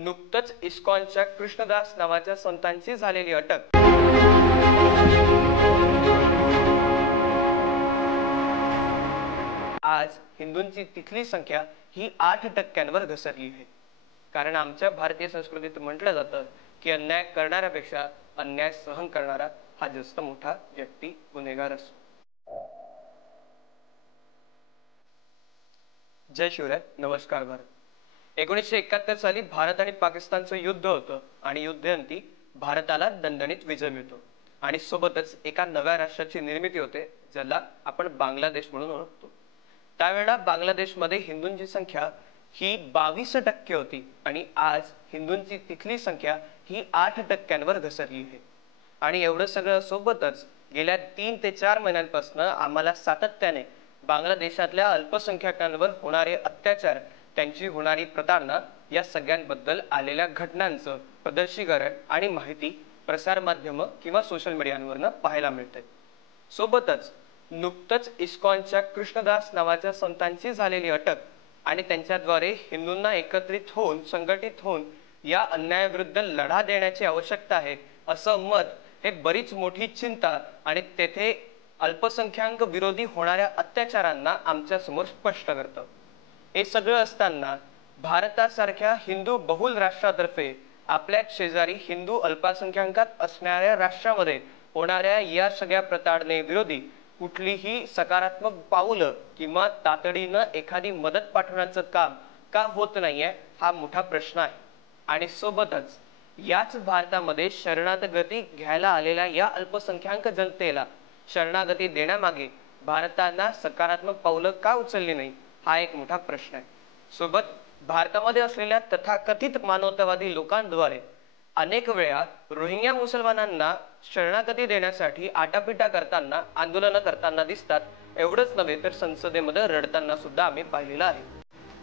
नुकतंच इस्कॉनच्या कृष्णदास नावाच्या संतांची झालेली अटक आज हिंदूंची तिथली संख्या ही 8% घसरली आहे। कारण आमच्या भारतीय संस्कृतीत म्हटलं जातं की अन्याय करणाऱ्यापेक्षा अन्याय सहन करणारा हा जास्त मोठा व्यक्ती गुन्हेगार असतो। जय शिवराय, नमस्कार भारत। 1971 साली भारत आणि पाकिस्तानचं युद्ध होतं आणि युद्धांती भारताला दणदणीत विजय मिळतो आणि सोबतच एका नव्या राष्ट्राची निर्मिती होते ज्याला आपण बांगलादेश म्हणून ओळखतो। त्यावेळेला बांगलादेशमध्ये हिंदूंची संख्या ही 22% होती आणि आज हिंदूंची तिथली संख्या ही 8% घसरली आहे। आणि एवढं सगळं सोबतच गेल्या 3 ते 4 महिन्यांपासून आम्हाला सातत्याने बांगलादेशातल्या अल्पसंख्याकांवर होणारे अत्याचार, त्यांची होणारी प्रताडणा या सगळ्यांबद्दल आलेल्या घटनांचं प्रदर्शीकरण आणि माहिती प्रसार माध्यम किंवा सोशल मीडियावरनं पाहायला मिळते। सोबतच नुकतंच इस्कॉनच्या कृष्णदास नावाच्या संतांची झालेली अटक आणि त्यांच्याद्वारे हिंदूंना एकत्रित होऊन संघटित होऊन या अन्यायाविरुद्ध लढा देण्याची आवश्यकता आहे असं मत हे बरीच मोठी चिंता आणि तेथे अल्पसंख्याक विरोधी होणाऱ्या अत्याचारांना आमच्या समोर स्पष्ट करतं। हे सगळं असताना भारतासारख्या हिंदू बहुल राष्ट्रातर्फे आपल्या शेजारी हिंदू अल्पसंख्याकात असणाऱ्या राष्ट्रामध्ये होणाऱ्या या सगळ्या प्रताडणे विरोधी कुठलीही सकारात्मक पाऊलं किंवा तातडीनं एखादी मदत पाठवण्याचं काम का होत नाहीये हा मोठा प्रश्न आहे। आणि सोबतच याच भारतामध्ये शरणागती घ्यायला आलेल्या या अल्पसंख्याक जनतेला शरणागती देण्यामागे भारतानं सकारात्मक पावलं का उचलली नाही हा एक मोठा प्रश्न आहे। सोबत भारतामध्ये असलेल्या तथाकथित मानवतावादी लोकांद्वारे अनेक वेळा रोहिंग्या मुसलमानांना शरणागती देण्यासाठी आटापिटा करताना आंदोलन करताना दिसतात। एवढंच नव्हे तर संसदेमध्ये रडताना सुद्धा आम्ही पाहिलेलं आहे।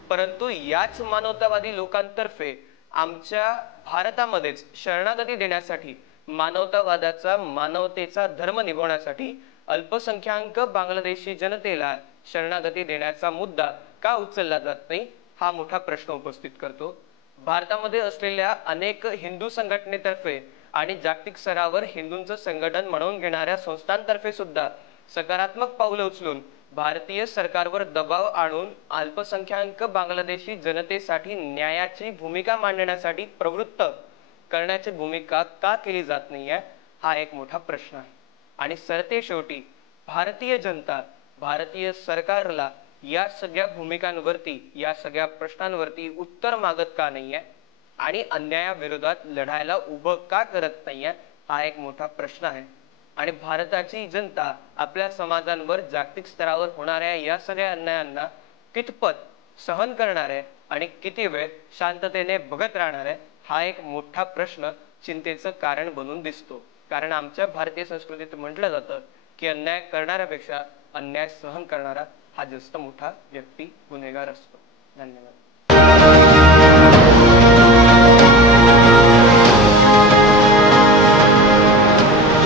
परंतु याच मानवतावादी लोकांतर्फे आमच्या भारतामध्येच शरणागती देण्यासाठी मानवतावादाचा मानवतेचा धर्म निभवण्यासाठी अल्पसंख्याक बांगलादेशी जनतेला शरणागती देण्याचा मुद्दा का उचलला जात नाही हा मोठा प्रश्न उपस्थित करतो। भारतामध्ये असलेल्या अनेक हिंदू संघटनेतर्फे आणि जागतिक स्तरावर हिंदूंचं संघटन म्हणून घेणाऱ्या संस्थांतर्फे सुद्धा सकारात्मक पावलं उचलून भारतीय सरकारवर दबाव आणून अल्पसंख्याक बांगलादेशी जनतेसाठी न्यायाची भूमिका मांडण्यासाठी प्रवृत्त करण्याची भूमिका का केली जात नाहीये हा एक मोठा प्रश्न आहे। आणि सरते शेवटी भारतीय जनता भारतीय सरकारला या सगळ्या भूमिकांवरती या सगळ्या प्रश्नांवरती उत्तर मागत का नाहीये आणि अन्यायाविरोधात लढायला उभं का करत नाहीये हा एक मोठा प्रश्न आहे। आणि भारताची जनता आपल्या समाजांवर जागतिक स्तरावर होणाऱ्या या सगळ्या अन्यायांना कितपत सहन करणार आहे आणि किती वेळ शांततेने बघत राहणार आहे हा एक मोठा प्रश्न चिंतेचं कारण बनून दिसतो। कारण आमच्या भारतीय संस्कृतीत म्हटलं जातं की अन्याय करणाऱ्यापेक्षा अन्याय सहन करणारा हा जास्त मोठा व्यक्ती गुन्हेगार असतो। धन्यवाद।